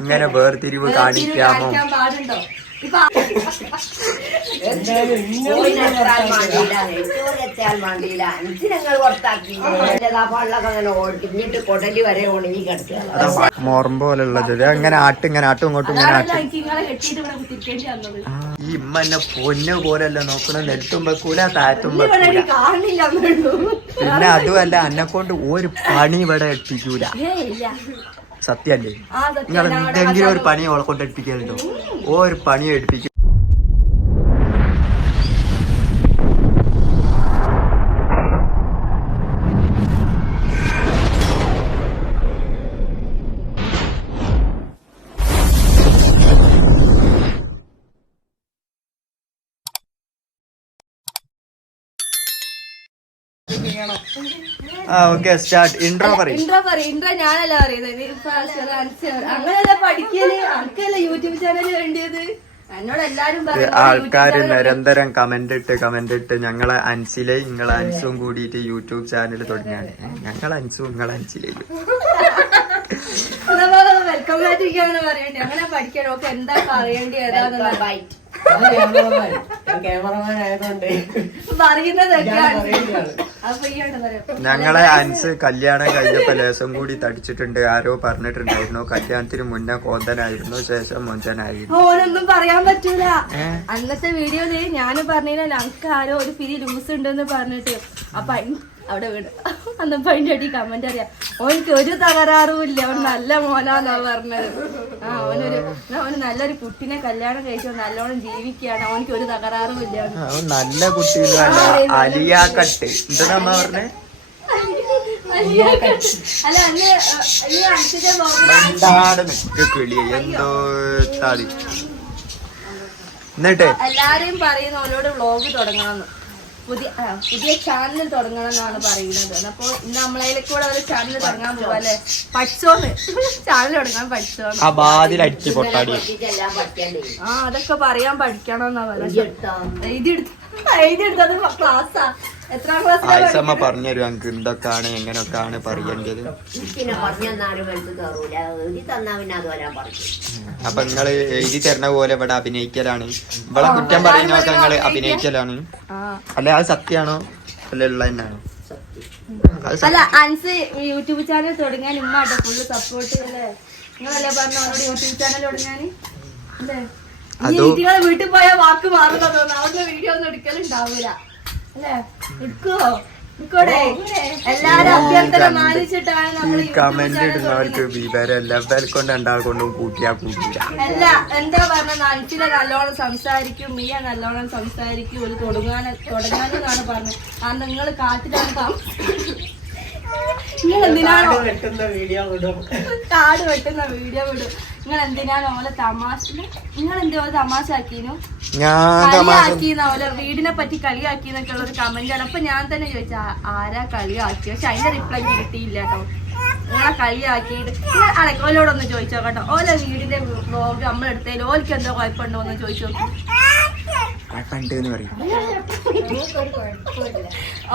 ഇങ്ങനെ വേർതിരിവ് കാണിക്കാമോ? മോർമ്പ് പോലെ ഉള്ളത് അങ്ങനെ ആട്ടും ഇങ്ങോട്ടും ഇങ്ങനെ ആട്ടും. ഈ ഇമ്മ എന്നെ പൊന്നു പോലല്ല നോക്കണം, നെട്ടും വെക്കൂല താറ്റും വെക്കൂല. പിന്നെ അതുമല്ല എന്നെ കൊണ്ട് ഒരു പണി ഇവിടെ എടുപ്പിക്കൂല. സത്യല്ലേ? നിങ്ങൾ എന്തെങ്കിലും ഒരു പണി ഓളെ കൊണ്ട് എടുപ്പിക്കലുണ്ടോ? ഒരു പണി എടുപ്പിക്കും. ഇൻട്രോ ഞാനല്ല പറയുന്നത്. അങ്ങനെയല്ല പഠിക്കല്, ആർക്കല്ല യൂട്യൂബ് ചാനൽ വേണ്ടിയത്. എന്നോട് എല്ലാരും ആൾക്കാര് നിരന്തരം കമന്റ് ഇട്ട് ഞങ്ങളെ അൻസിലെ നിങ്ങളെ അൻസും കൂടിയിട്ട് യൂട്യൂബ് ചാനൽ തുടങ്ങിയാണ്. ഞങ്ങളെ അൻസും നിങ്ങളെ അൻസിലേയും വെൽക്കം ബാറ്റിരിക്കാന്ന് പറയണ്ടേ. അങ്ങനെ പഠിക്കണം. ഓക്കെ, എന്താ പറയേണ്ടി ഏതാന്നുള്ള ഞങ്ങളെ അൻസ് കല്യാണം കഴിഞ്ഞപ്പോ ലേശം കൂടി തടിച്ചിട്ടുണ്ട്. ആരോ പറഞ്ഞിട്ടുണ്ടായിരുന്നു കല്യാണത്തിന് മുന്നേ കോന്തനായിരുന്നു, ശേഷം മൊഞ്ചനായിരുന്നു. ഓനൊന്നും പറയാൻ പറ്റൂല. അന്നത്തെ വീഡിയോയില് ഞാന് പറഞ്ഞില്ല ഞങ്ങൾക്ക് ആരോ ഒരു പിരി ലൂസ് ഉണ്ടെന്ന് പറഞ്ഞിട്ട്. അപ്പൊ അവിടെ വീട് അന്നപ്പോ അതിന്റെ അടി കമന്റ് അറിയാം. ഓനക്ക് ഒരു തകരാറും ഇല്ല, അവൻ നല്ല മോനാന്നാ പറഞ്ഞത്. ഓന് നല്ലൊരു കുട്ടിനെ കല്യാണം കഴിച്ചു നല്ലോണം ജീവിക്കുകയാണ്, അവനക്ക് ഒരു തകരാറും ഇല്ല. നല്ല കുട്ടി അലിയാക്കട്ട് എന്താ പറഞ്ഞേ? അല്ല എന്തോ എന്നിട്ട് എല്ലാരെയും പറയുന്ന ഓനോട് വ്ളോഗ് തുടങ്ങണമെന്ന്, പുതിയ ചാനൽ തുടങ്ങണം എന്നാണ് പറയുന്നത്. അപ്പൊ ഇന്ന് നമ്മളതിലെ കൂടെ ഒരു ചാനൽ തുടങ്ങാൻ പോവാ അല്ലെ? പഠിച്ചോന്ന് ചാനൽ തുടങ്ങാൻ പഠിച്ചോന്ന് അതൊക്കെ പറയാൻ പഠിക്കണം എന്നാ പറയുന്നത്. എഴുതിയെടുത്തത് ക്ലാസ്സാ. എത്രാം ക്ലാസ് പറഞ്ഞുതരും എനിക്ക് എന്തൊക്കെയാണ് എങ്ങനെയൊക്കെയാണ് പറയേണ്ടത്. അപ്പൊ നിങ്ങള് എഴുതി തരുന്ന പോലെ ഇവിടെ അഭിനയിക്കലാണ്. ഇവിടെ കുറ്റം പറയുന്നതൊക്കെ നിങ്ങള് അഭിനയിക്കലാണ്. അല്ല അത് സത്യാണോ അല്ല ഉള്ള തന്നെയാണോ? അല്ല അൻസ് യൂട്യൂബ് ചാനൽ തുടങ്ങാൻ ഉമ്മാട്ടോ ഫുള്ള് സപ്പോർട്ട് അല്ലേ? നിങ്ങളല്ലേ പറഞ്ഞ യൂട്യൂബ് ചാനൽ തുടങ്ങാൻ അല്ലേ? വീട്ടുകളെ വീട്ടിൽ പോയാൽ വാക്ക് മാറുന്ന തോന്നുന്നു. അവരുടെ വീഡിയോ ഒന്നും എടുക്കലുണ്ടാവൂല അല്ലേ? എടുക്കുവോ? എല്ലാരും അഭ്യർത്ഥന മാനിച്ചിട്ടാണ് നമ്മൾ അല്ല എന്താ പറഞ്ഞ അൻസില നല്ലോണം സംസാരിക്കും, മിയ നല്ലോണം സംസാരിക്കും. ഒരു തുടങ്ങാനെന്നാണ് പറഞ്ഞത്. ആ നിങ്ങൾ കാട്ടിലാണ് നിങ്ങൾ എന്തിനാണോ കാട് വെട്ടുന്ന വീഡിയോ വിടും. നിങ്ങൾ എന്തിനാണ് ഓലെ തമാശ, നിങ്ങൾ എന്തോ തമാശ ആക്കീനു, കളിയാക്കീന്ന ഓലെ വീടിനെ പറ്റി കളിയാക്കിന്നൊക്കെ ഉള്ള ഒരു കമന്റ് ആണ്. അപ്പൊ ഞാൻ തന്നെ ചോദിച്ചാ ആരാ കളിയാക്കി, പക്ഷെ അതിന്റെ റിപ്ലൈ കിട്ടിയില്ല കേട്ടോ. നിങ്ങളെ കളിയാക്കിയിട്ട് ഓലോടൊന്ന് ചോദിച്ചോ കേട്ടോ. ഓലെ വീടിന്റെ വ്ലോഗ് നമ്മളെടുത്തതിൽ ഓൽക്ക് എന്തോ കുഴപ്പമുണ്ടോ എന്ന് ചോദിച്ചു നോക്കും.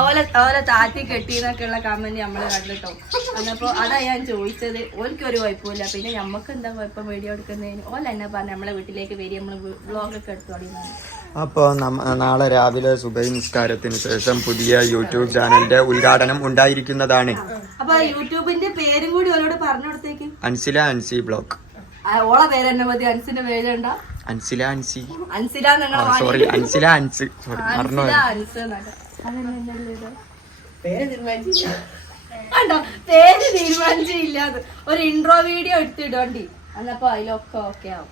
ഓലെ താത്തി കെട്ടിന്നൊക്കെ ഉള്ള കമന്റ് നമ്മള് കണ്ടിട്ടോ. അന്നപ്പോ അതാ ഞാൻ ചോദിച്ചത്. ഓൽക്കൊരു കുഴപ്പമില്ല, പിന്നെ ഞമ്മക്ക് എന്താ കുഴപ്പം വീഡിയോ എടുക്കുന്നതിന്? ഓല എന്നെ പറഞ്ഞ നമ്മളെ വീട്ടിലേക്ക് വരി, നമ്മള് വ്ലോഗൊക്കെ എടുത്തോളി. അപ്പൊ നാളെ രാവിലെ സുബഹി നിസ്കാരത്തിന് ശേഷം പുതിയ യൂട്യൂബ് ചാനലിന്റെ ഉദ്ഘാടനം ഉണ്ടായിരിക്കുന്നതാണ്. അപ്പൊ യൂട്യൂബിന്റെ പേരും കൂടി ഓരോട് പറഞ്ഞു കൊടുത്തേക്ക്. അൻസില അൻസി ബ്ലോഗ്. ഓളെ പേര് തന്നെ മതി, അൻസിന്റെ പേരുണ്ട. അൻസില അൻസി അൻസില സോറി അൻസില അൻസ് കണ്ടോ? പേര് തീരുമാനിച്ചില്ലാതെ ഒരു ഇൻട്രോ വീഡിയോ എടുത്തിടോണ്ടി. അന്നപ്പോ അതിലൊക്കെ ഓക്കെ ആവും.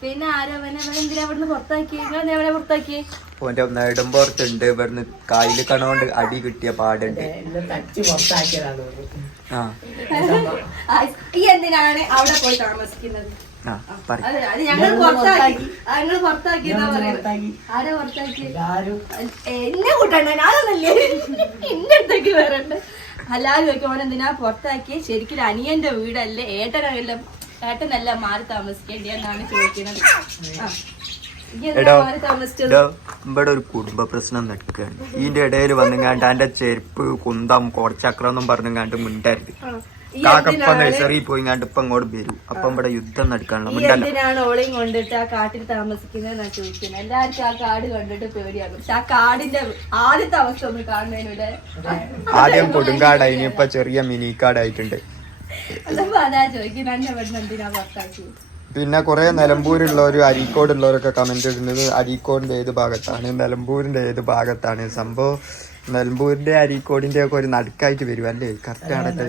പിന്നെ ആരോന്തിനാ ഇവിടുന്ന് പുറത്താക്കി? എവിടെ പുറത്താക്കി? ഓന്റെ നെടുമ്പുറത്തുണ്ട്. ഇവിടുന്ന് കായില് കണോണ്ട് അടി കിട്ടിയ പാടുണ്ട്. ഈ എന്തിനാണ് അവിടെ പോയി താമസിക്കുന്നത്? ഞങ്ങൾ പുറത്താക്കി. ഞങ്ങൾ പുറത്താക്കിയെന്നാ പറയുന്നത്. ആരാ പുറത്താക്കി? എന്നെ കൂട്ടണ്ട, ഞാനൊന്നല്ലേ എന്റെ അടുത്തേക്ക് വരണ്ട്. എല്ലാരും ചോദിക്കും ഓൻ എന്തിനാ പുറത്താക്കി? ശരിക്കും അനിയന്റെ വീടല്ലേ, ഏട്ടനല്ല മാറി താമസിക്കേണ്ടിയെന്നാണ് ചോദിക്കുന്നത്. ഇവിടെ ഒരു കുടുംബ പ്രശ്നം നടക്കുകയാണ്. ഇതിന്റെ ഇടയിൽ വന്നുകാണ്ട് എന്റെ ചെരുപ്പ് കുന്തം കുറച്ചക്രം പറഞ്ഞുകാണ്ട് മുണ്ടരുത്. കാക്കപ്പ നഴ്സറി പോയി കണ്ട് ഇപ്പൊ അങ്ങോട്ട് വരും. അപ്പം ഇവിടെ യുദ്ധം നടക്കാനുള്ള എന്തിനാണ് ഓളെയും കൊണ്ടിട്ട് ആ കാട്ടിൽ താമസിക്കുന്നതെന്നാ ചോദിക്കുന്നത്. എല്ലാവർക്കും ആ കാട് കണ്ടിട്ട് പേടിയാകും. പക്ഷെ ആ കാടിന്റെ ആദ്യത്തെ അവസ്ഥ ഒന്ന് കാണുന്നതിനൂടെ ആദ്യം കൊടുങ്കാടായി, ഇനിയിപ്പൊ ചെറിയ മിനിക്കാടായിട്ടുണ്ട്. അതാ ചോദിക്കുന്നത് ഇവിടെ എന്തിനാ പുറത്താക്കി. പിന്നെ കുറെ നിലമ്പൂരുള്ളവരും അരീക്കോടുള്ളവരൊക്കെ കമന്റ് ഇടുന്നത് അരീക്കോടിന്റെ ഏത് ഭാഗത്താണ്, നിലമ്പൂരിന്റെ ഏത് ഭാഗത്താണ്. സംഭവം നിലമ്പൂരിന്റെ അരീക്കോടിന്റെ ഒക്കെ ഒരു നടുക്കായിട്ട് വരും അല്ലേ? കറക്റ്റ് ആണല്ലേ?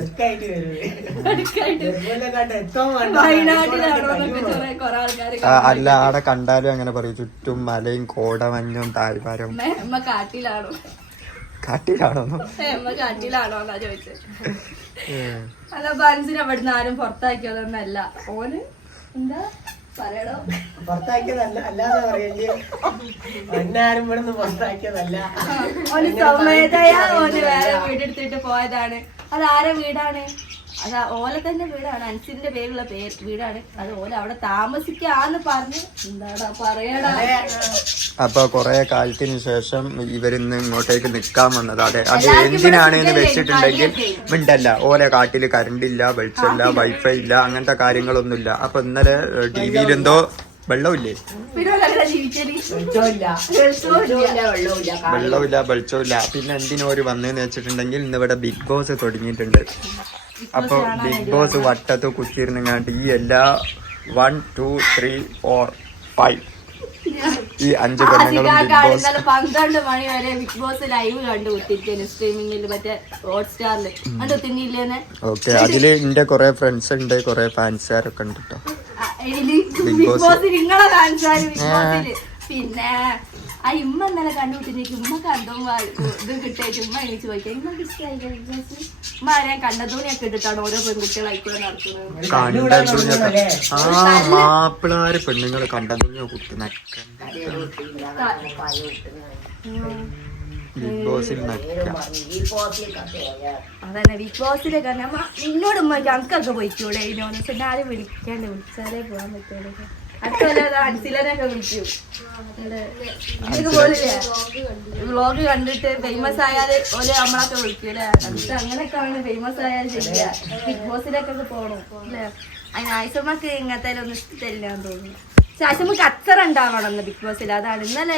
അല്ല, ആടെ കണ്ടാലും അങ്ങനെ പറയും, ചുറ്റും മലയും കോടമഞ്ഞും താഴ്വാരം. കാട്ടിലാണോ? കാട്ടിലാണോ? കാട്ടിലാണോന്നാ ചോദിച്ചത്. അല്ല, ബൻസിനെ ഇവിടുന്ന് ആരും പുറത്താക്കിയതൊന്നല്ല. ഓന് എന്താ പറയണോ, പുറത്താക്കിയതല്ല, അല്ലാതെ പറയല്ലേ, എന്നാരും ഇവിടുന്ന് പുറത്താക്കിയതല്ല. ഓന് സ്വമേധയാ ഓന് വേറെ വീടെടുത്തിട്ട് പോയതാണ്. അത് ആരെ വീടാണ്? അത് ഓല തന്നെ വീടാണ്, അൻസിന്റെ പേരുള്ള വീടാണ്. അത് ഓല അവിടെ താമസിക്കാന്ന് പറഞ്ഞ് എന്താടാ പറയടാ. അപ്പൊ കൊറേ കാലത്തിന് ശേഷം ഇവരിന്ന് ഇങ്ങോട്ടേക്ക് നിക്കാൻ വന്നത്. അത് എന്തിനാണ് എന്ന് വെച്ചിട്ടുണ്ടെങ്കിൽ മിണ്ടല്ല, ഓലെ കാട്ടില് കറണ്ട് ഇല്ല, വെളിച്ചമില്ല, വൈഫൈ ഇല്ല, അങ്ങനത്തെ കാര്യങ്ങളൊന്നുമില്ല. അപ്പൊ ഇന്നലെ ടിവിയിൽ എന്തോ വെള്ളമില്ലേ, വെള്ളമില്ല, വെളിച്ചമില്ല. പിന്നെ എന്തിനോര് വന്നെന്ന് വെച്ചിട്ടുണ്ടെങ്കിൽ ഇന്നിവിടെ ബിഗ് ബോസ് തുടങ്ങിയിട്ടുണ്ട്. അപ്പൊ ബിഗ് ബോസ് വട്ടത്ത് കുത്തിയിരുന്നങ്ങാണ്ട് ഈ എല്ലാ 1 2 3 4 5 ഈ 5 പെണ്ണുങ്ങളും ബിഗ് ബോസ് 12 മണി വരെ ബിഗ് ബോസ് ലൈവ് കണ്ടു കുത്തിരിക്കുന്നു സ്ട്രീമിംഗിൽ, മറ്റേ ഹോട്ട്സ്റ്റാറിൽ കണ്ടു തിന്നില്ലേന്ന്. ഓക്കെ, അതില് എന്റെ കൊറേ ഫ്രണ്ട്സ് ഉണ്ട്, കൊറേ ഫാൻസുകാരൊക്കെ ഉണ്ട് കേട്ടോ ബിഗ് ബോസ്. നിങ്ങളെ ഫാൻസാര് ബിഗ് ബോസില്. പിന്നെ ആ ഇമ്മ ഇന്നലെ കണ്ടുപിട്ടിക്ക് ഉമ്മ കണ്ടോ ഇത് കിട്ടിയിട്ട് ഉമ്മ എനിക്ക് ചോദിക്കാം, ഇമ്മക്ക് ഇഷ്ടമായി ബിഗ് ബോസ്? ഉമ്മ ആരെയും കണ്ടതൂണിയൊക്കെ ഇട്ടിട്ടാണ് ഓരോ പെൺകുട്ടികളായിക്കോടെ നടക്കുന്നത്. മാപ്പിളാര് പെണ്ണുങ്ങള് കണ്ടതൂണിയോ കുത്തുന്ന ബിഗ് ബോസിൽ അതന്നെ ബിഗ് ബോസിലെ കാരണം എന്നോട് ഉമ്മക്ക് അങ്കൊക്കെ പോയിക്കൂടെ ഇതിനോന്ന്. പിന്നെ ആരും വിളിക്കാണ്ട്, വിളിച്ചാലേ പോകാൻ പറ്റുള്ളൂ. അടുത്ത അൻസിലനൊക്കെ വിളിക്കൂ. വ്ളോഗ് കണ്ടിട്ട് ഫേമസ് ആയാല് ഓരോ നമ്മളൊക്കെ വിളിക്കൂല്ലേ. അടുത്ത് അങ്ങനെയൊക്കെ ആണ് ഫേമസ് ആയാൽ ശരിയാ. ബിഗ് ബോസിലേക്കൊക്കെ പോകണം അല്ലേ? അതിന് ആയിഷമ്മക്ക് ഇങ്ങനത്തെ ഒന്നും ഇഷ്ടമില്ലാന്ന് തോന്നുന്നു. ആയിഷമ്മക്ക് കച്ചറ ഉണ്ടാവണം എന്ന് ബിഗ് ബോസിൽ. അതാണ് ഇന്നലെ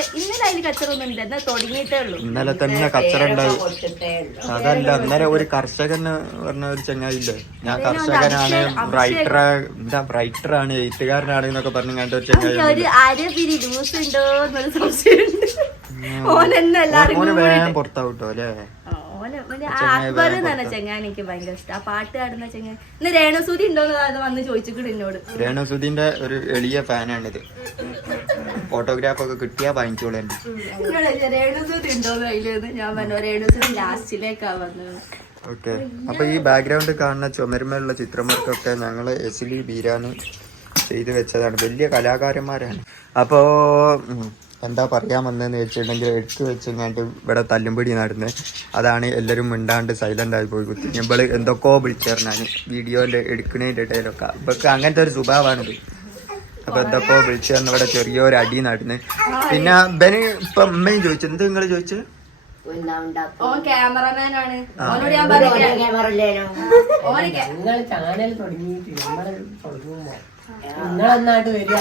അതിൽ കച്ചറ ഒന്നും ഇല്ല, എന്നാൽ തുടങ്ങിയിട്ടേ ഉള്ളൂ. ഇന്നലെ തന്നെ കച്ചറ ഉണ്ടാവും. അതല്ല, ഇന്നലെ ഒരു കർഷകൻ പറഞ്ഞ ഒരു ചങ്ങായില്ലേ, ഞാൻ കർഷകനാണ്, റൈറ്ററാണ്, എഴുത്തുകാരനാണ് എന്നൊക്കെ പറഞ്ഞു കണ്ട ഒരു ചങ്ങായി. ഒരു അരപിരി ലൂസ് ഉണ്ടോ എന്നൊരു സംശയമുണ്ട്. ഓനെന്നെ എല്ലാവരും വേഗം പുറത്താവട്ടോ അല്ലേ? അക്ബർ എന്ന് പറഞ്ഞ ചെങ്ങാൻ എനിക്ക് ഭയങ്കര ഇഷ്ടം. ആ പാട്ട് പാടുന്ന ചെങ്ങാൻ. ഇന്ന് രേണുസുതി ഉണ്ടോന്ന് അത് വന്ന് ചോദിച്ചിട്ട് എന്നോട്. രേണുസുതിന്റെ ഒരു എളിയ ഫാനാണിത്. ഫോട്ടോഗ്രാഫ് ഒക്കെ കിട്ടിയാ വാങ്ങിച്ചോളൂ. രേണുസുതി ഉണ്ടോന്ന് അതിലെന്ന് ഞാൻ പറഞ്ഞു. രേണുസുതി ലാസ്റ്റിലേക്കാ വന്നത്. ഓക്കെ, അപ്പൊ ഈ ബാക്ക്ഗ്രൗണ്ട് കാണുന്ന ചുമരുമേലുള്ള ചിത്രങ്ങൾക്കൊക്കെ ഞങ്ങള് എസ്ലി ബീരാന് ചെയ്തു വെച്ചതാണ്. വലിയ കലാകാരന്മാരാണ്. അപ്പോ എന്താ പറയാൻ വന്നതെന്ന് വെച്ചിട്ടുണ്ടെങ്കിൽ എടുത്തു വെച്ചെങ്ങാണ്ട് ഇവിടെ തല്ലുംപിടി നടന്ന്, അതാണ് എല്ലാവരും മിണ്ടാണ്ട് സൈലന്റ് ആയി പോയി കുത്തി. ഇവള് എന്തൊക്കെയോ വിളിച്ചേർന്നാണ് വീഡിയോയില് എടുക്കണേന്റെ ഇടയിലൊക്കെ. ഇവർക്ക് അങ്ങനത്തെ ഒരു സ്വഭാവമാണിത്. അപ്പൊ എന്തൊക്കെയോ വിളിച്ചേർന്ന് ഇവിടെ ചെറിയൊരു അടി നടന്ന്. പിന്നെ ബന് ഇപ്പൊ അമ്മയും ചോദിച്ചു, എന്ത് നിങ്ങള് ചോദിച്ചു? ക്യാമറമാനാണ്. ചാനൽ തുടങ്ങിയിട്ട് നിങ്ങളെന്നാട്ട് വരിക?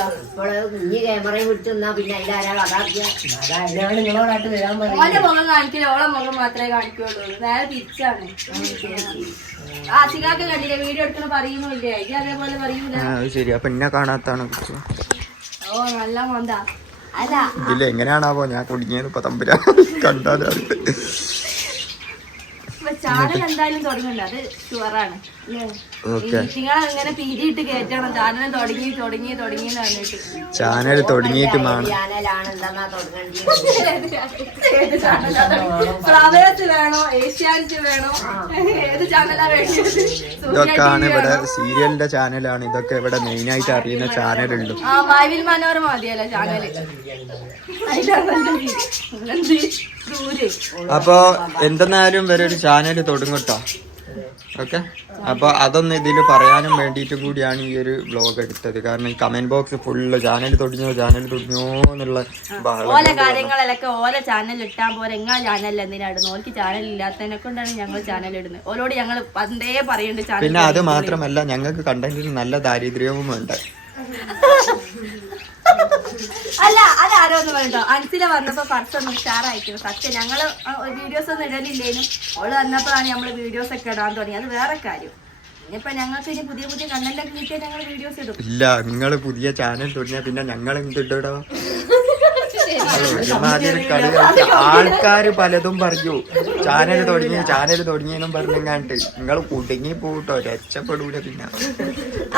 കുഞ്ഞ് ക്യാമറയും വിട്ടുന്നാ പിന്നെ അതിനാണ് നിങ്ങളോടായിട്ട് വരാൻ പറയുന്നത്. ഓന്റെ മുഖം കാണിക്കില്ല, ഓളെ മുഖം മാത്രമേ കാണിക്കുള്ളൂ. നേരെ തിരിച്ചാണ്. ആശികാക്ക് കണ്ടില്ലേ വീഡിയോ എടുക്കണ പറയുന്നില്ലേ, ഇത് അതേപോലെ പറയൂല. ശരി, അപ്പൊ എന്നെ കാണാത്താണ്. ഓ നല്ല മോന്താ. അല്ല ഇതില് എങ്ങനെയാണാവോ ഞാൻ കുടുങ്ങിയത് ഇപ്പൊ തമ്പുരാ കണ്ടാലും. ചാനൽ എന്തായാലും തുടങ്ങണ്ട, അത് ഷുവറാണ്. നിങ്ങൾ അങ്ങനെ പീരിയിട്ട് കേറ്റണം. ചാനൽ തുടങ്ങിന്ന് പറഞ്ഞിട്ട് ചാനൽ തുടങ്ങിയിട്ട് ഫ്ലവേഴ്സ് വേണോ, ഏഷ്യാനെറ്റ് വേണോ, ഏത് ചാനലാ വേണ്ടത്? ഇതൊക്കെയാണ് ഇവിടെ സീരിയലിന്റെ ചാനലാണ്. ഇതൊക്കെ ഇവിടെ മെയിൻ ആയിട്ട് അറിയുന്ന ചാനലുണ്ട്. വായുവിൽ മനോരമ മതിയല്ലോ ചാനല്. അപ്പൊ എന്തെന്നാലും വരെ ഒരു ചാനൽ തുടങ്ങട്ടോ. ഓക്കെ. അപ്പൊ അതൊന്ന് ഇതിൽ പറയാനും വേണ്ടിയിട്ടും കൂടിയാണ് ഈ ഒരു വ്ലോഗ് എടുത്തത്. കാരണം ഈ കമന്റ് ബോക്സ് ഫുള്ള് ചാനൽ തുടങ്ങിയോ എന്നുള്ള ഓല കാര്യങ്ങളിലൊക്കെ ഓല ചാനൽ ഇട്ടാൻ പോലെ എങ്ങനെ ചാനലിൽ എന്തിനാടുന്നു? ഓർക്ക് ചാനൽ ഇല്ലാത്തതിനെ കൊണ്ടാണ് ഞങ്ങൾ ചാനൽ ഇടുന്നത്. ഓരോട് ഞങ്ങൾ പണ്ടേ പറയുന്നുണ്ട് ചാനൽ. പിന്നെ അത് മാത്രമല്ല, ഞങ്ങൾക്ക് കണ്ടന്റിന് നല്ല ദാരിദ്ര്യവും ഉണ്ട്. അല്ല അതാരോന്ന് പറയട്ടോ, അൻസില വന്നപ്പോ ഫസ്റ്റൊന്നും ഉഷാറായിരിക്കും. സത്യം ഞങ്ങള് വീഡിയോസ് ഒന്നും ഇടലില്ലേനും. ഓള് വന്നപ്പോഴാണ് നമ്മള് വീഡിയോസ് ഒക്കെ ഇടാൻ തുടങ്ങി. അത് വേറെ കാര്യം. ഇനിയിപ്പൊ ഞങ്ങൾക്ക് ഇനി പുതിയ കണ്ടന്റ് ഒക്കെ കിട്ടിയാൽ ഞങ്ങൾ വീഡിയോസ് ഇടും. ഇല്ല, നിങ്ങൾ പുതിയ ചാനൽ തുടങ്ങിയാ പിന്നെ ഞങ്ങൾ എന്തിട്ടോ? ആൾക്കാര് പലതും പറഞ്ഞു ചാനൽ തുടങ്ങിയെന്നും പറഞ്ഞാണ്ട് നിങ്ങൾ കുടുങ്ങി പോട്ടോ, രക്ഷപ്പെടൂല. പിന്നെ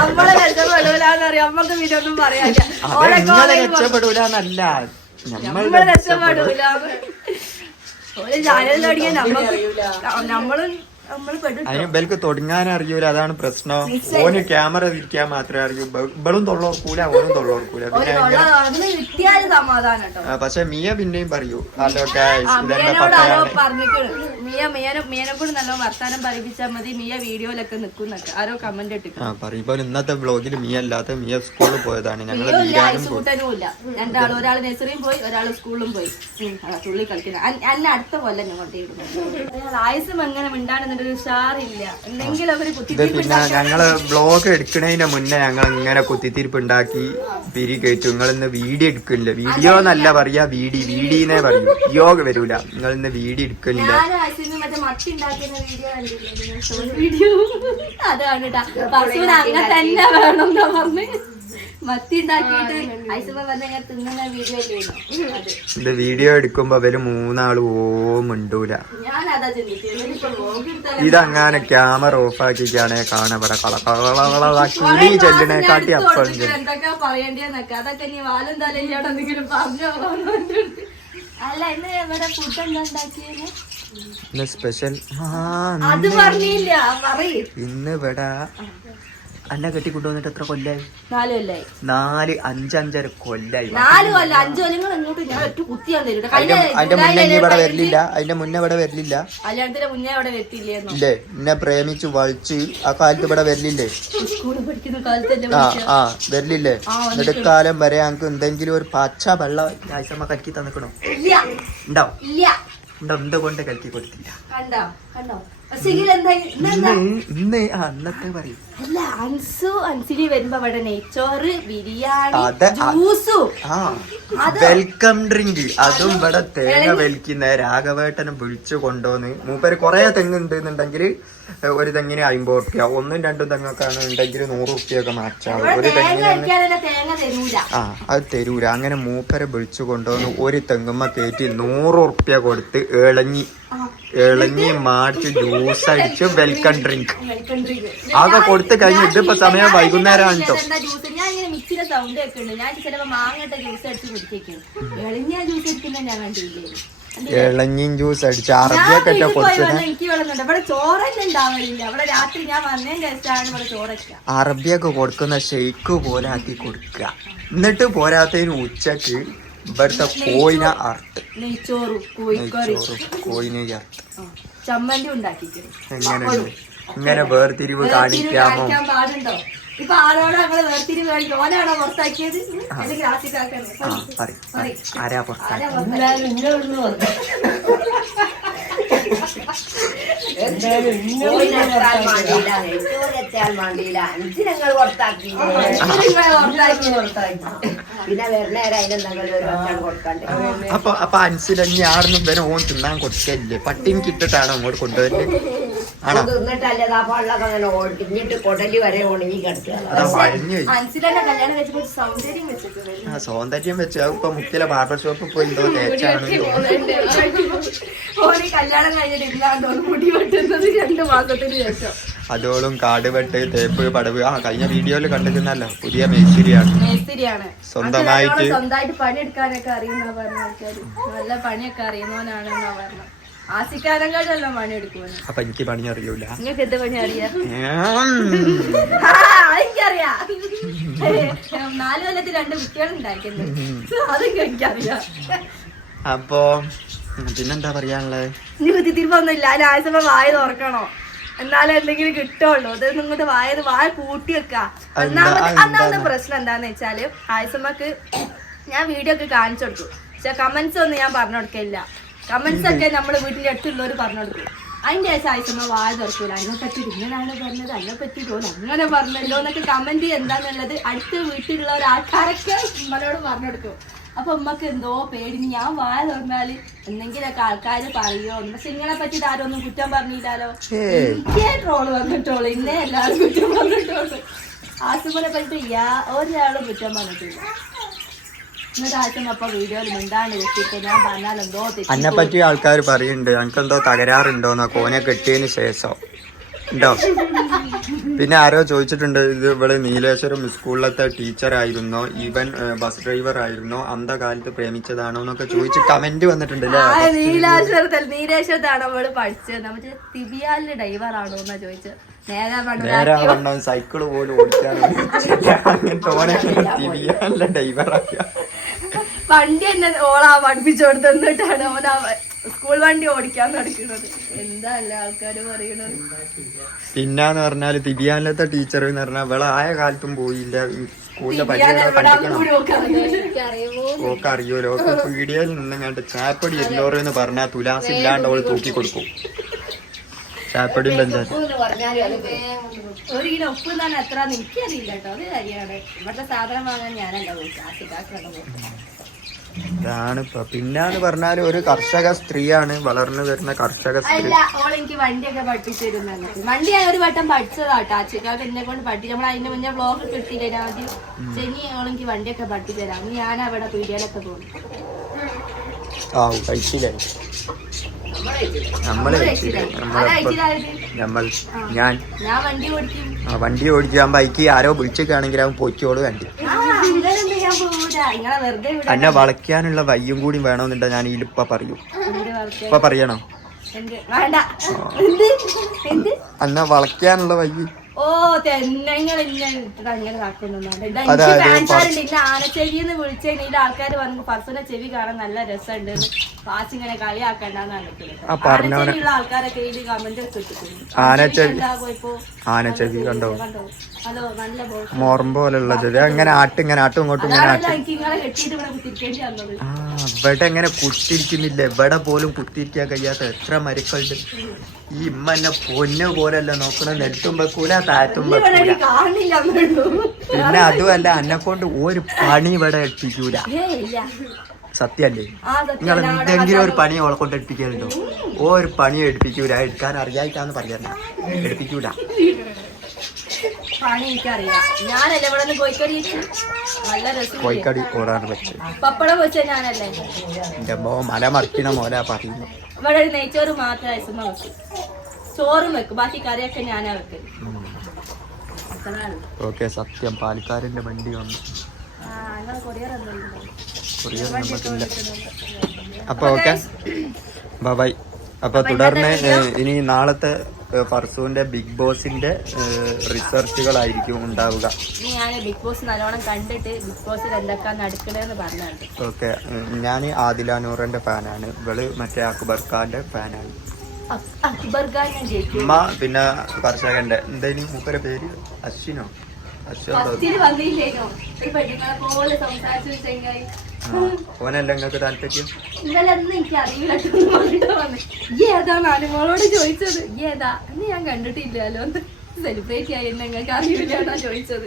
നിങ്ങളെ രക്ഷപ്പെടൂലെന്നല്ല, അതിന് ബൽക്ക് തുടങ്ങാൻ അറിയൂല. അതാണ് പ്രശ്നം. ഓന് ക്യാമറ തിരിക്കാൻ മാത്രമേ അറിയൂ. ഇവളും തൊള്ളോർക്കൂല, ഓനും തൊള്ളോർക്കൂല. പിന്നെ പക്ഷെ മിയ പിന്നെയും പറയൂ ഹലോ ഗൈസ് ഇതെന്റെ പപ്പയാണ്. മിയനെ കൂടെ നല്ല വർത്താനം പറയിപ്പിച്ചാൽ മതി, മിയ വീഡിയോയിലൊക്കെ നിക്കുന്നൊക്കെ ആരോ കമന്റ് ഇട്ടിട്ട് പറയുമ്പോ ഇന്നത്തെ വ്ലോഗിൽ മിയ അല്ലാത്ത മിയ സ്കൂളിൽ പോയതാണ്. ഞങ്ങൾ കൂട്ടനും ഇല്ല, രണ്ടാളും. ഒരാൾ നഴ്സറിയും പോയി, ഒരാൾ സ്കൂളിലും പോയി. തുള്ളി കളിക്കുന്നത് അന്നെ അടുത്ത കൊല്ലം ഞാൻ കൊണ്ടേയിടുന്നു. ആയുസും എങ്ങനെ മിണ്ടാണെന്നൊരു ഉഷാറില്ല. എന്തെങ്കിലും അവര് പിന്നെ ഞങ്ങള് വ്ലോഗ് എടുക്കണതിന് മുന്നേ ഞങ്ങൾ ഇങ്ങനെ കുത്തിത്തിരിപ്പ് ഉണ്ടാക്കി പിരി കയറ്റും. നിങ്ങൾ ഇന്ന് വീഡിയോ എടുക്കണില്ല, വീഡിയോ എന്നല്ല പറയാ, വീഡിയോന്നേ പറയൂ, യോഗ വരൂല. നിങ്ങൾ ഇന്ന് വീഡിയോ എടുക്കണില്ല. മറ്റേ മത്തി ഉണ്ടാക്കുന്ന വീഡിയോ അതാണ് അങ്ങനെ തന്നെ വേണം എന്നാ പറഞ്ഞ് മത്തി ഉണ്ടാക്കിയിട്ട് ഐസുമ്മ വന്ന് ഞാൻ തിന്നുന്ന വീഡിയോ ഇത് വീഡിയോ എടുക്കുമ്പോ അവര് മൂന്നാള് മിണ്ടൂല. ഞാനതാ ചിന്തിച്ചത്. ഇതങ്ങനെ ക്യാമറ ഓഫ് ആക്കിക്കാണെ കാണവിടെ കിളി ചെല്ലിനെക്കാട്ടി അപ്പഴും എന്തൊക്കെയാ പറയേണ്ടിയെന്നൊക്കെ അതൊക്കെ ഇനി വാലും തലയിലോട്ട് എന്തെങ്കിലും പറഞ്ഞോ. അല്ല ഇന്ന് ഇവിടെ ഫുഡ് എന്താ ഉണ്ടാക്കിയത്? സ്പെഷ്യൽ അത് പറഞ്ഞില്ല, പറയും. ഇന്ന് ഇവിടെ അന്ന കെട്ടിക്കൊണ്ടുവന്നിട്ട് എത്ര കൊല്ലായി? 4 കൊല്ലായി. 4, 5 കൊല്ലായി. 4 കൊല്ലം 5 കൊല്ലങ്ങൾ ഇങ്ങോട്ട് ഞാൻ ഒറ്റ കുത്തിയാണ് തരും. അതിന്റെ മുന്നേ ഇവിടെ വരലില്ല. കല്യാണത്തിന് മുന്നേ ഇവിടെ വരത്തില്ലേന്നോ? ഇല്ലേ, എന്നെ പ്രേമിച്ചു വളിച്ച് ആ കാലത്ത് ഇവിടെ വരലില്ലേ? സ്കൂളിൽ പഠിക്കുന്ന കാലത്തല്ലേ വരലില്ലേ? നെടുക്കാലം വരെ ഞങ്ങക്ക് എന്തെങ്കിലും ഒരു പച്ച വെള്ളം ആയിസമ്മ കലക്കി തന്നിക്കണോ? ഉണ്ടോ? എന്തുകൊണ്ട് കലക്കി കൊടുത്തില്ല? ഇന്ന് അന്നത്തെ പറയും. അല്ല അൻസിലി വരുമ്പോ അവിടെ നെയ്ച്ചോറ്, ബിരിയാണി, ജ്യൂസും വെൽക്കം ഡ്രിങ്ക് അതും ഇവിടെ തേങ്ങ വലിക്കുന്ന രാഘവേട്ടനെ വിളിച്ചു കൊണ്ടുവന്ന്. മൂപ്പര് കൊറേ തെങ്ങ് ഉണ്ടെന്നുണ്ടെങ്കിൽ ഒരു തെങ്ങിന് 50 റുപ്യ, 1ഉം 2ഉം തെങ്ങൊക്കെ ആണെന്നുണ്ടെങ്കിൽ 100 റുപ്യൊക്കെ മാറ്റാവും. ഒരു തെങ്ങിന് അത് തരൂല. അങ്ങനെ മൂപ്പരെ വിളിച്ചു കൊണ്ടുവന്ന് ഒരു തെങ്ങുമ്മ കയറ്റി 100 റുപ്യ കൊടുത്ത് ഇളഞ്ഞി മാറ്റി ജ്യൂസ് അടിച്ച് വെൽക്കം ഡ്രിങ്ക് അതൊക്കെ കൊടുത്ത് കഴിഞ്ഞ് ഇതിപ്പോ സമയം വൈകുന്നേരമാണ് കേട്ടോ. ഞാൻ ഇങ്ങനെ മിക്സിയുടെ സൗണ്ട് കേൾക്കുന്നുണ്ട്. ഞാൻ ചിലപ്പോ മാങ്ങട്ട ജ്യൂസ് അടിച്ച് കുടിക്കേക്കും. ഇളഞ്ഞ ജ്യൂസ് അടിക്കുന്ന ഞാൻ കണ്ടില്ലേ? ഇളഞ്ഞിൻ ജ്യൂസ് അടിച്ച് അറബിയൊക്കെ ഇവിടെ ചോറന്നെ ഉണ്ടാവില്ല. ഇവിടെ രാത്രി ഞാൻ വന്നതിന് ശേഷമാണ് ഇവിടെ ചോറൊക്കെ അറബിയൊക്കെ കൊടുക്കുന്ന ഷെയ്ക്ക് പോലെ ആക്കി കൊടുക്കുക. എന്നിട്ട് പോരാത്തതിന് ഉച്ചക്ക് ഇവിടുത്തെ കോയിനെ അറുത്ത് നെയ്ച്ചോറും കോയിനെ അറുത്ത് ചമ്മന്തി ഉണ്ടാക്കി. ഇങ്ങനെ വേർതിരിവ് കാണിക്കാമോ? പാടുണ്ടോ? ഇപ്പൊ ആരോടോ ഞങ്ങള് വേർതിരിവ് കാണിക്കും. ഓനാണോ പുറത്താക്കിയത്? ആരാ പുറത്താക്കി? അപ്പൊ അൻസിലഞ്ഞി ആടുന്നു വരെ ഓൻ തിന്നാൻ കൊടുക്കല്ലേ? പട്ടിയും കിട്ടിട്ടാണ് അങ്ങോട്ട് കൊണ്ടുവരുന്നത്. സൗന്ദര്യം വെച്ച് ഇപ്പൊ മുക്കിലെ ബാർബർ ഷോപ്പിൽ പോയി എന്തോ തേച്ചാണ്. അതോളും കാട് വെട്ട്, തേപ്പ്, പടവ്. കഴിഞ്ഞ വീഡിയോയിൽ കണ്ടിരുന്നല്ലോ, പുതിയ മേസ്തിരിയാണ്. സ്വന്തമായിട്ട് പണിയെടുക്കാനൊക്കെ അറിയുന്ന പറഞ്ഞ നല്ല പണിയൊക്കെ അറിയുന്നവനാണെന്നാ പറഞ്ഞ. ആസിക്കാരങ്കാരെല്ലാം പണി എടുക്കുവാണ്. അപ്പൊ എനിക്ക് പണി അറിയൂല. നിങ്ങൾക്ക് എന്ത് പണി അറിയാം? എനിക്കറിയാം. 4 കൊല്ലത്തിൽ 2 കുട്ടികൾ ഉണ്ടാക്കുന്നത്. അതൊക്കെ എനിക്കറിയാം. അപ്പൊ പിന്നെന്താ പറയാനുള്ളത്? ഇനി കുത്തിത്തിരിപ്പൊന്നുമില്ല. ആഴ്ച വായ തുറക്കണോ? എന്നാലും എന്തെങ്കിലും കിട്ടുള്ളൂ. അത് നിങ്ങളുടെ വായ കൂട്ടി വെക്കാ. ഒന്നാമത്തെ പ്രശ്നം എന്താന്ന് വെച്ചാല് ആയിസമ്മക്ക് ഞാൻ വീഡിയോ ഒക്കെ കാണിച്ചു കൊടുക്കും. പക്ഷെ കമന്റ്സ് ഒന്നും ഞാൻ പറഞ്ഞു കൊടുക്കില്ല. കമന്റ്സ് ഒക്കെ നമ്മള് വീട്ടിന്റെ അടുത്തുള്ളവര് പറഞ്ഞു കൊടുക്കും. അതിന്റെ ശേഷം ആയിസമ്മ വായ തുറക്കൂല. അതിനെ പറ്റി ഇങ്ങനെയാണ് പറഞ്ഞത്, അതിനെ പറ്റി തോന്നുന്നു അങ്ങനെ പറഞ്ഞല്ലോ എന്നൊക്കെ കമന്റ് എന്താന്നുള്ളത് അടുത്ത വീട്ടിലുള്ള ഒരാൾക്കാരൊക്കെ ഉമ്മനോട് പറഞ്ഞു കൊടുക്കും. അപ്പൊ ഉമ്മക്ക് എന്തോ പേടി, ഞാൻ വായ തുറന്നാല് എന്തെങ്കിലുമൊക്കെ ആൾക്കാര് പറയോ. പക്ഷെ നിങ്ങളെ പറ്റി ആരും ഒന്നും കുറ്റം പറഞ്ഞില്ലല്ലോ. എനിക്കേ ട്രോള് വന്നിട്ടോളൂ, ഇന്നേ എല്ലാവരും കുറ്റം പറഞ്ഞിട്ടോളൂ. ആസിഫിനെ പറ്റി ഒരാളും കുറ്റം പറഞ്ഞിട്ടില്ല. അന്നെ പറ്റി ആൾക്കാർ പറയുന്നുണ്ട് എനിക്കെന്തോ തകരാറുണ്ടോന്നോ കോനെ കെട്ടിയതിന് ശേഷം ഉണ്ടോ. പിന്നെ ആരോ ചോദിച്ചിട്ടുണ്ട് ഇത് ഇവിടെ നീലേശ്വരം സ്കൂളിലത്തെ ടീച്ചറായിരുന്നോ, ഈവൻ ബസ് ഡ്രൈവർ ആയിരുന്നോ, അന്ധകാലത്ത് പ്രേമിച്ചതാണോ എന്നൊക്കെ ചോദിച്ച് കമന്റ് വന്നിട്ടുണ്ട്. നീലേശ്വരത്താണ് നമ്മള് പഠിച്ചത്. നമുക്ക് തിബിയാലിന്റെ ഡ്രൈവർ ആണോ എന്നാ ചോദിച്ചത്. നേരെ കണ്ടോ സൈക്കിള് പോലും ഓടിക്കാനോ തിബിയാലിന്റെ ഡ്രൈവറാക്കിയ വണ്ടി തന്നെ ഓളാ പഠിപ്പിച്ചു കൊടുത്തിട്ടാണ് ഓനാ സ്കൂൾ വണ്ടി ഓടിക്കാൻ പഠിക്കുന്നത്. എന്താ അല്ല ആൾക്കാര് പറയണത്. പിന്നാന്ന് പറഞ്ഞാല് തിബിയാനിലത്തെ ടീച്ചർ എന്ന് പറഞ്ഞാൽ അവളെ ആയ കാലത്തും പോയില്ല. സ്കൂളിലെ ഓക്കെ അറിയൂലോ. പീഡിയയിൽ നിന്നങ്ങാണ്ട് ചാപ്പടി എല്ലോറ് എന്ന് പറഞ്ഞാൽ തുലാസ് ഇല്ലാണ്ട് അവള് തൂക്കി കൊടുക്കും. ചാപ്പടിയും പഞ്ചായത്ത് ഒരു കിലോ ഉപ്പ് തന്നെ എത്ര എനിക്കറിയില്ല കേട്ടോ. അത് കാര്യമാണ്. ഇവിടുത്തെ സാധനം വാങ്ങാൻ ഞാനല്ല ഇതാണിപ്പോ. പിന്നാന്ന് പറഞ്ഞാല് ഒരു കർഷക സ്ത്രീയാണ്, വളർന്നു വരുന്ന കർഷക സ്ത്രീ. എനിക്ക് വണ്ടിയൊക്കെ പഠിപ്പിച്ചു തരുന്നത്. വണ്ടി ഞാൻ ഒരു വട്ടം പഠിച്ചതാട്ടോ. അച്ഛക്കാർക്ക് എന്നെ കൊണ്ട് പഠിപ്പിച്ചു. നമ്മൾ അതിന്റെ മുന്നേ ബ്ലോഗ് കിട്ടിയില്ല. ആദ്യം ശനി ഓളെനിക്ക് വണ്ടിയൊക്കെ പഠിപ്പിച്ചു തരാം. ഞാൻ അവിടെ പീഡിയയിലൊക്കെ പോകും. കഴിച്ചില്ലേ ഞാൻ വണ്ടി ഓടിക്കാൻ ബൈക്ക് ആരോ വിളിച്ചൊക്കെയാണെങ്കിൽ അവൻ പൊയ്ക്കോളൂ കണ്ടി. എന്നെ വളയ്ക്കാനുള്ള വയ്യും കൂടി വേണമെന്നുണ്ടോ ഞാൻ ഇതിലിപ്പ പറയൂ. ഇപ്പൊ പറയണോ? എന്നെ വളയ്ക്കാനുള്ള വയ്യ. ഓ തെന്നങ്ങൾ അങ്ങനെ ആനച്ചെവിന്ന് വിളിച്ചതിൽ ആൾക്കാർ പറഞ്ഞു പർസനെ ചെവി കാണാൻ നല്ല രസമുണ്ട്. പാച്ച് ഇങ്ങനെ കളിയാക്കണ്ടെന്നാണ് ആൾക്കാരൊക്കെ ഈ കമന്റ് ആനച്ചെവി കണ്ടോ? ഹലോ നല്ല മോറം പോലുള്ള ചെവി അങ്ങനെ ആട്ടും ഇങ്ങോട്ടും ഇങ്ങനെ ഇവിടെ എങ്ങനെ കുത്തിരിക്കുന്നില്ല. ഇവിടെ പോലും കുത്തിരിക്കാൻ കഴിയാത്ത എത്ര മരുക്കളുണ്ട്. ഈ ഇമ്മ എന്നെ പൊന്നു പോലല്ല നോക്കണ. നെൽത്തും വെക്കൂല താഴത്തും വെക്കൂല. പിന്നെ അതുമല്ല എന്നെ കൊണ്ട് ഒരു പണി ഇവിടെ എടുപ്പിക്കൂല. സത്യല്ലേ? നിങ്ങൾ എന്തെങ്കിലും ഒരു പണി അവളെ കൊണ്ട് എടുപ്പിക്കലുണ്ടോ? ഒരു പണി എടുപ്പിക്കൂല. എടുക്കാൻ അറിയായിട്ടാന്ന് പറയണ്ട, എടുപ്പിക്കൂല. കോഴിക്കടി ഓടാണ് വെച്ചത്. പപ്പടം വെച്ച ഞാനല്ലേ എന്റെ മല മറിക്കണ മോല പറയുന്നു. ഇവിടെ ഒരു നെയ്ച്ചോറ് മാത്രം വെക്കും. ചോറും വെക്കും, ബാക്കി കറിയൊക്കെ ഞാനാ വെക്കും. ഓക്കെ സത്യം. പാലക്കാരന്റെ വണ്ടി വന്നു. കൊറിയർ നമുക്കില്ല. അപ്പൊ ഓക്കെ ബൈ. അപ്പൊ തുടർന്ന് ഇനി നാളത്തെ ഫർസൂന്റെ ബിഗ് ബോസിന്റെ റിസർച്ചുകളായിരിക്കും ഉണ്ടാവുക. ഞാൻ ബിഗ് ബോസ് നല്ലോണം കണ്ടിട്ട് ബിഗ് ബോസിൽ എന്തൊക്കെ നടക്കണെന്ന് പറഞ്ഞു. ഓക്കെ ഞാൻ ആദില നൂറിന്റെ ഫാനാണ്. ഇവള് മറ്റേ അക്ബർ ഖാന്റെ ഫാനാണ്. ഉമ്മ പിന്നെ കർഷകന്റെ എന്തായാലും മൂപ്പരെ പേര് അശ്വിനോ ഓനല്ല നിങ്ങൾക്ക് താല്പര്യം? ഏതാണോട് ചോദിച്ചത്. ഏതാ എന്ന് ഞാൻ കണ്ടിട്ടില്ലല്ലോ. സെലിബ്രേറ്റ് ആയി നിങ്ങൾക്ക് അറിയില്ലാണോ ചോദിച്ചത്.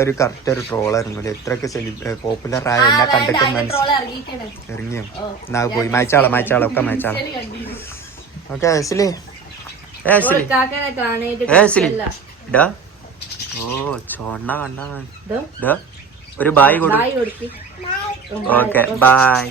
ഒരു കറക്റ്റ് ഒരു ട്രോളായിരുന്നു. എത്രയൊക്കെ പോപ്പുലർ ആയ എന്നെ കണ്ടിട്ട് ഇറങ്ങിയോ? എന്നാ പോയി മായച്ചാളോ ഒക്കെ മായച്ചാളോ. ഓക്കെ ഓ ചോണ്ണ കണ്ട ഒരു ബായ് കൊടുക്കും. Okay bye.